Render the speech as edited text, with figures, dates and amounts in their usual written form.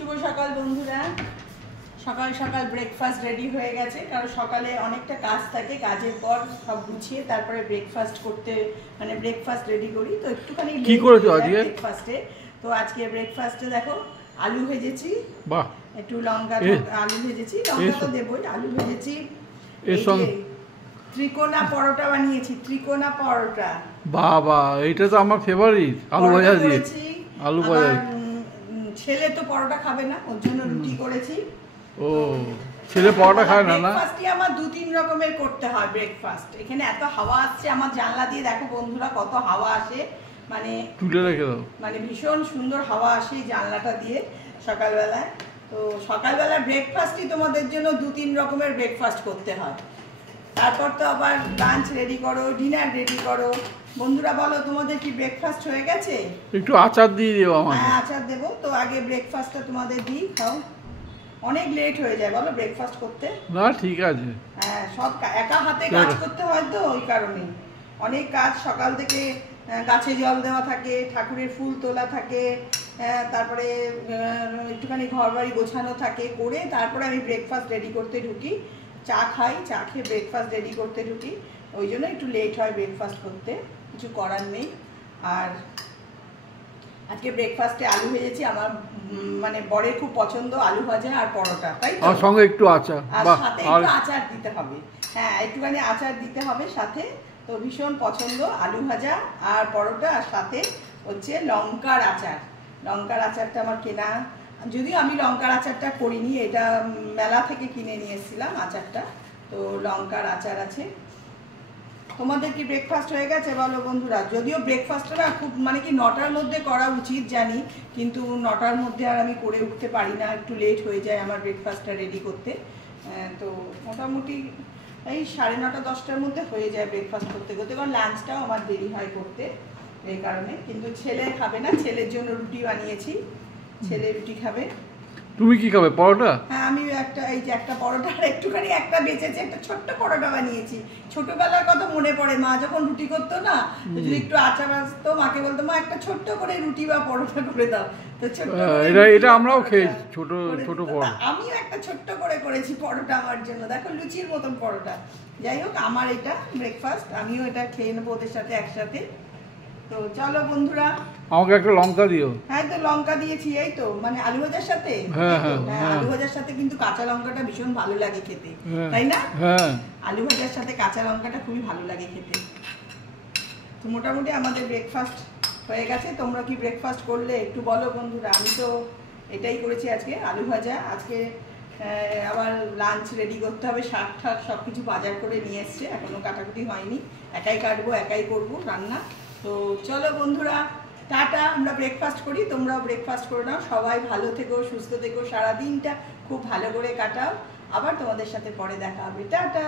শুভ সকাল বন্ধুরা। সকাল সকাল ব্রেকফাস্ট রেডি হয়ে গেছে, কারণ সকালে অনেকটা কাজ থাকে, কাজের পর সব গুছিয়ে তারপরে ব্রেকফাস্ট করতে মানে ব্রেকফাস্ট রেডি করি। তো একটুখানি কি করেছো আজকে ব্রেকফাস্টে? তো আজকে ব্রেকফাস্টে দেখো আলু ভেজেছি, বাহ, একটু লঙ্কা আলু ভেজেছি, লঙ্কা তো দেবই, আলু ভেজেছি, এর সঙ্গে ত্রিকোণা পরোটা বানিয়েছি, ত্রিকোণা পরোটা। বাবা, এটা তো আমার ফেভারিট, আলু ভাজা দিয়ে। আলু ভাজা। ছেলে তো পরোটা খাবে না, ওর জন্য রুটি করেছি। ও, ছেলে পরোটা খায় না? না, ব্রেকফাস্টই আমার দু তিন রকমের করতে হয় ব্রেকফাস্ট। এখানে এত হাওয়া আসছে আমার জানলা দিয়ে, দেখো বন্ধুরা কত হাওয়া আসে, মানে তুলে রেখে দাও, মানে ভীষণ সুন্দর হাওয়া আসে জানলাটা দিয়ে সকালবেলায়। তো সকালবেলা ব্রেকফাস্টই তোমাদের জন্য দু তিন রকমের ব্রেকফাস্ট করতে হয়। তারপর তো আবার লাঞ্চ রেডি করো, ডিনার রেডি করো। বন্ধুরা বলো, তোমাদের কি ব্রেকফাস্ট হয়ে গেছে? একটু আচার দিয়ে দিও আমাকে। হ্যাঁ, আচার দেবো। তো আগে ব্রেকফাস্টটা তোমাদের দিই, খাও। অনেক লেট হয়ে যায় বলো ব্রেকফাস্ট করতে। না, ঠিক আছে। হ্যাঁ, সব একা হাতে কাজ করতে হয়, তো ওই কারণেই অনেক কাজ। সকাল থেকে গাছে জল দেওয়া থাকে, ঠাকুরের ফুল তোলা থাকে, তারপরে একটুখানি ঘর বাড়ি গোছানো থাকে, করে তারপরে আমি ব্রেকফাস্ট রেডি করতে ঢুকি। চা খাই, চা খেয়ে ব্রেকফাস্ট রেডি করতে ঢুকি। ওই জন্য একটু লেট হয় ব্রেকফাস্ট করতে, কিছু করার নেই। আর আজকে ব্রেকফাস্টে আলু ভেজেছি, আমার মানে বরের খুব পছন্দ আলু ভাজা আর পরোটা, তাই তো? আর সঙ্গে একটু আচার, আর সাথে একটু আচার দিতে হবে। হ্যাঁ, একটুখানি আচার দিতে হবে সাথে। তো ভীষণ পছন্দ আলু ভাজা আর পরোটা, আর সাথে হচ্ছে লঙ্কার আচার। লঙ্কার আচারটা আমার কেনা, যদিও আমি লঙ্কার আচারটা করিনি, এটা মেলা থেকে কিনে নিয়ে এসেছিলাম আচারটা। তো লঙ্কার আচার আছে। তোমাদের কি ব্রেকফাস্ট হয়ে গেছে বলো বন্ধুরা? যদিও ব্রেকফাস্টটা না খুব মানে কি 9টার মধ্যে করা উচিত জানি, কিন্তু 9টার মধ্যে আর আমি করে উঠতে পারি না, একটু লেট হয়ে যায় আমার ব্রেকফাস্টটা রেডি করতে। তো মোটামুটি এই 9:30 10টার মধ্যে হয়ে যায় ব্রেকফাস্ট করতে করতে, কারণ লাঞ্চটাও আমার দেরি হয় করতে, এই কারণে। কিন্তু ছেলে খাবে না, ছেলের জন্য রুটি বানিয়েছি, ছেলে রুটি খাবে। তুমি কি খাবে, পরোটা? হ্যাঁ, আমি একটা এই যে একটা পরোটা আর একটুখানি একটা বেঁচেছে, একটা ছোট্ট পরোটা বানিয়েছি। ছোটবেলার কথা মনে পড়ে, মা যখন রুটি করতো না, যদি একটু আচার আসতো, মাকে বলতো মা একটা ছোট্ট করে রুটি বা পরোটা করে দাও। তো ছোট্ট এটা আমরাও খেয়েছি, ছোট ছোট পরোটা। আমিও একটা ছোট্ট করে করেছি পরোটা আমার জন্য, দেখো লুচির মতন পরোটা। যাই হোক, আমার এটা ব্রেকফাস্ট, আমিও এটা খেয়ে নেবো ওদের সাথে একসাথে। তো চলো বন্ধুরা, আমাকে একটা লঙ্কা দিও। হ্যাঁ, তো লঙ্কা দিয়েছি, এই তো মানে আলু ভাজার সাথে। হ্যাঁ, আলু ভাজার সাথে কিন্তু কাঁচা লঙ্কাটা ভীষণ ভালো লাগে খেতে, তাই না? হ্যাঁ, আলু ভাজার সাথে কাঁচা লঙ্কাটা খুবই ভালো লাগে খেতে। তো মোটামুটি আমাদের ব্রেকফাস্ট হয়ে গেছে। তোমরা কি ব্রেকফাস্ট করলে একটু বলো বন্ধুরা। আমি তো এটাই করেছি আজকে, আলু ভাজা। আজকে আবার লাঞ্চ রেডি করতে হবে, শাক ঠাক সব কিছু বাজার করে নিয়ে এসছে, এখনো কাটাকুটি হয়নি, একাই কাটবো একাই করবো রান্না। তো চলো বন্ধুরা, টাটা। আমরা ব্রেকফাস্ট করি, তোমরাও ব্রেকফাস্ট করে নাও। সবাই ভালো থেকো, সুস্থ থেকো, সারাদিনটা খুব ভালো করে কাটাও। আবার তোমাদের সাথে পরে দেখা হবে, টাটা।